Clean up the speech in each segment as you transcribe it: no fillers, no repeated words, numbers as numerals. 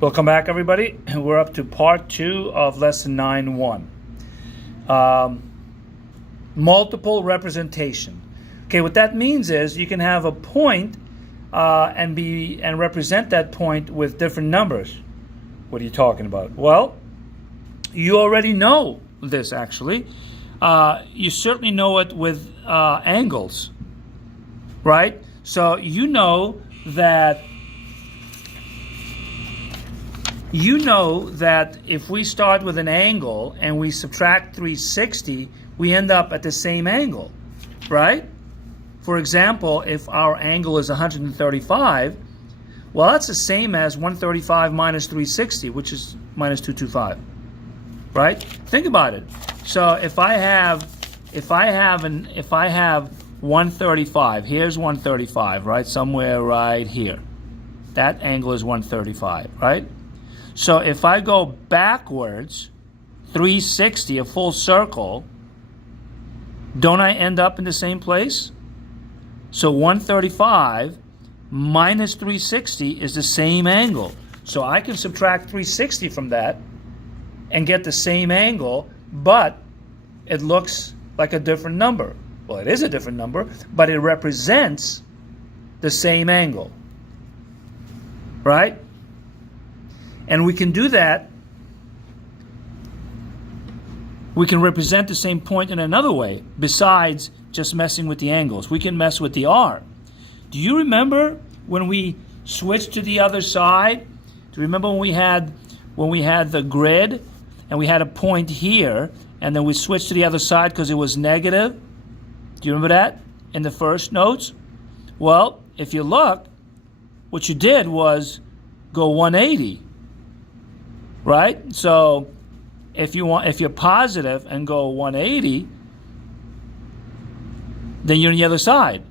Welcome back, everybody. We're up to part 2 of lesson 9.1. Multiple representation. Okay, what that means is you can have a point and represent that point with different numbers. What are you talking about? Well, you already know this, actually. You certainly know it with angles, right? So you know that if we start with an angle and we subtract 360, we end up at the same angle, right? For example, if our angle is 135, well, that's the same as 135 minus 360, which is minus 225, right? Think about it. So if I have 135, here's 135, right? Somewhere right here. That angle is 135, right? So if I go backwards 360, a full circle, don't I end up in the same place? So 135 minus 360 is the same angle. So I can subtract 360 from that and get the same angle, but it looks like a different number. Well, it is a different number, but it represents the same angle, right? And we can do that. We can represent the same point in another way besides just messing with the angles. We can mess with the R. Do you remember when we switched to the other side? Do you remember when we had the grid and we had a point here and then we switched to the other side because it was negative? Do you remember that in the first notes? Well, if you look, what you did was go 180. Right? So if you're positive and go 180, then you're on the other side.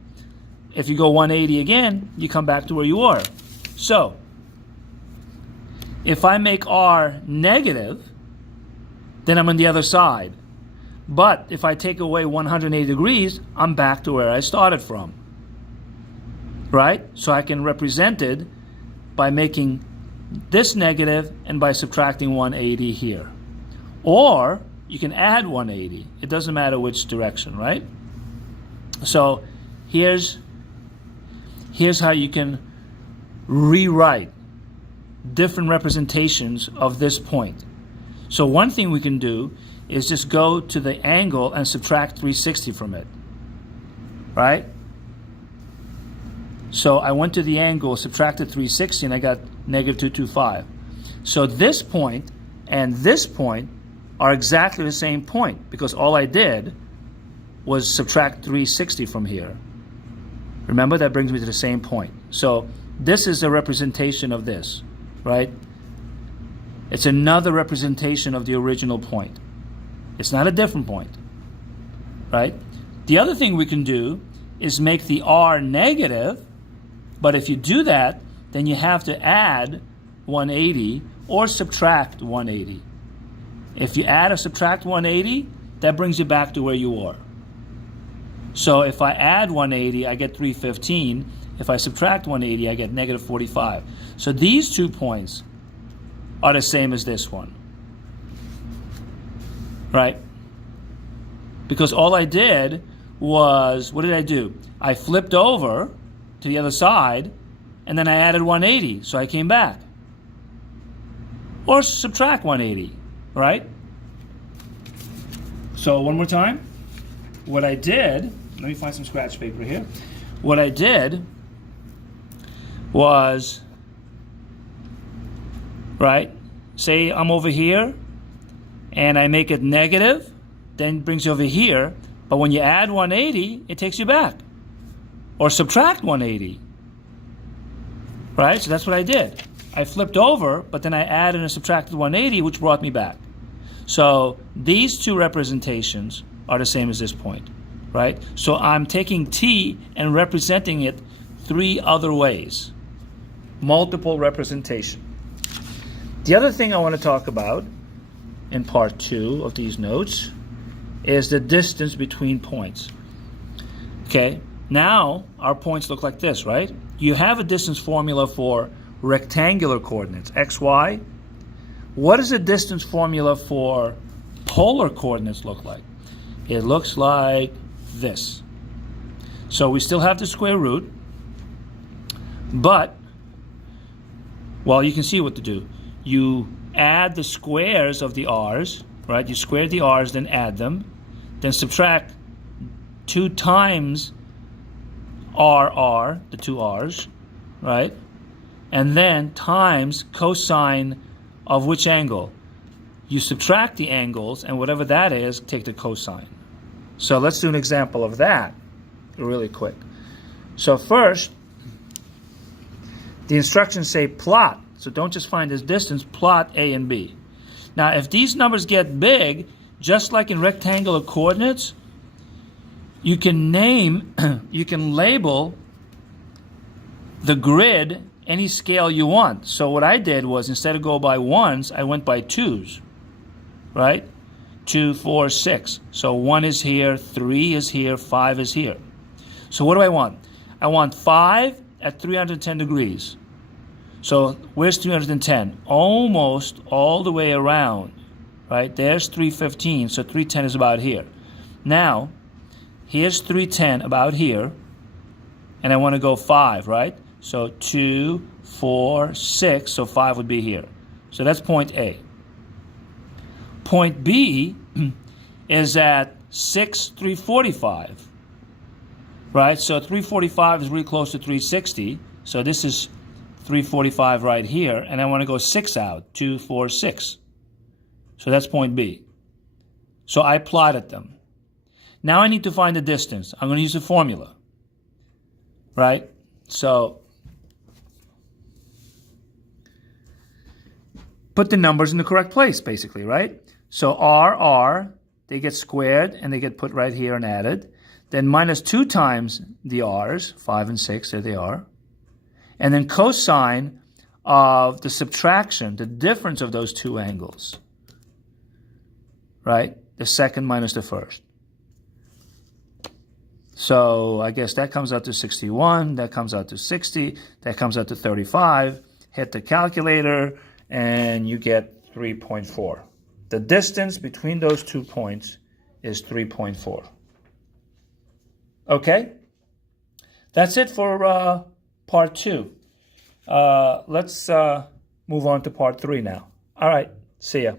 If you go 180 again, you come back to where you were. So if I make R negative, then I'm on the other side. But if I take away 180 degrees, I'm back to where I started from. Right? So I can represent it by making this negative and by subtracting 180 here. Or you can add 180. It doesn't matter which direction, right? So here's how you can rewrite different representations of this point. So one thing we can do is just go to the angle and subtract 360 from it, right? So I went to the angle, subtracted 360, and I got negative 225. So this point and this point are exactly the same point because all I did was subtract 360 from here. Remember, that brings me to the same point. So this is a representation of this, right? It's another representation of the original point. It's not a different point, right? The other thing we can do is make the R negative, but if you do that, then you have to add 180 or subtract 180. If you add or subtract 180, that brings you back to where you were. So if I add 180, I get 315. If I subtract 180, I get negative 45. So these 2 points are the same as this one, right? Because all I did was, what did I do? I flipped over to the other side, and then I added 180, so I came back. Or subtract 180, right? So one more time. What I did, let me find some scratch paper here. What I did was, right, say I'm over here, and I make it negative, then brings you over here, but when you add 180, it takes you back. Or subtract 180, right? So that's what I did. I flipped over, but then I added and subtracted 180, which brought me back. So these 2 representations are the same as this point, right? So I'm taking T and representing it 3 other ways. Multiple representation. The other thing I want to talk about in part 2 of these notes is the distance between points. Okay, now our points look like this, right? You have a distance formula for rectangular coordinates, x, y. What does the distance formula for polar coordinates look like? It looks like this. So we still have the square root, but, well, you can see what to do. You add the squares of the r's, right? You square the r's, then add them, then subtract 2 times r, the 2 r's, right? And then times cosine of which angle? You subtract the angles, and whatever that is, take the cosine. So let's do an example of that really quick. So first, the instructions say plot. So don't just find this distance, plot A and B. Now, if these numbers get big, just like in rectangular coordinates, you can name, you can label the grid any scale you want. So what I did was, instead of go by ones, I went by twos, right? 2, 4, 6. So 1 is here, 3 is here, 5 is here. So what do I want? I want 5 at 310 degrees. So where's 310? Almost all the way around, right? There's 315, so 310 is about here. Now, here's 310 about here, and I want to go 5, right? So 2, 4, 6, so 5 would be here. So that's point A. Point B is at 6, 345, right? So 345 is really close to 360, so this is 345 right here, and I want to go 6 out, 2, 4, 6. So that's point B. So I plotted them. Now I need to find the distance. I'm going to use a formula, right? So put the numbers in the correct place, basically, right? So R, they get squared, and they get put right here and added. Then minus 2 times the r's, 5 and 6, there they are. And then cosine of the subtraction, the difference of those two angles, right? The second minus the first. So I guess that comes out to 61, that comes out to 60, that comes out to 35. Hit the calculator, and you get 3.4. The distance between those 2 points is 3.4. Okay? That's it for part 2. Let's move on to part 3 now. All right, see ya.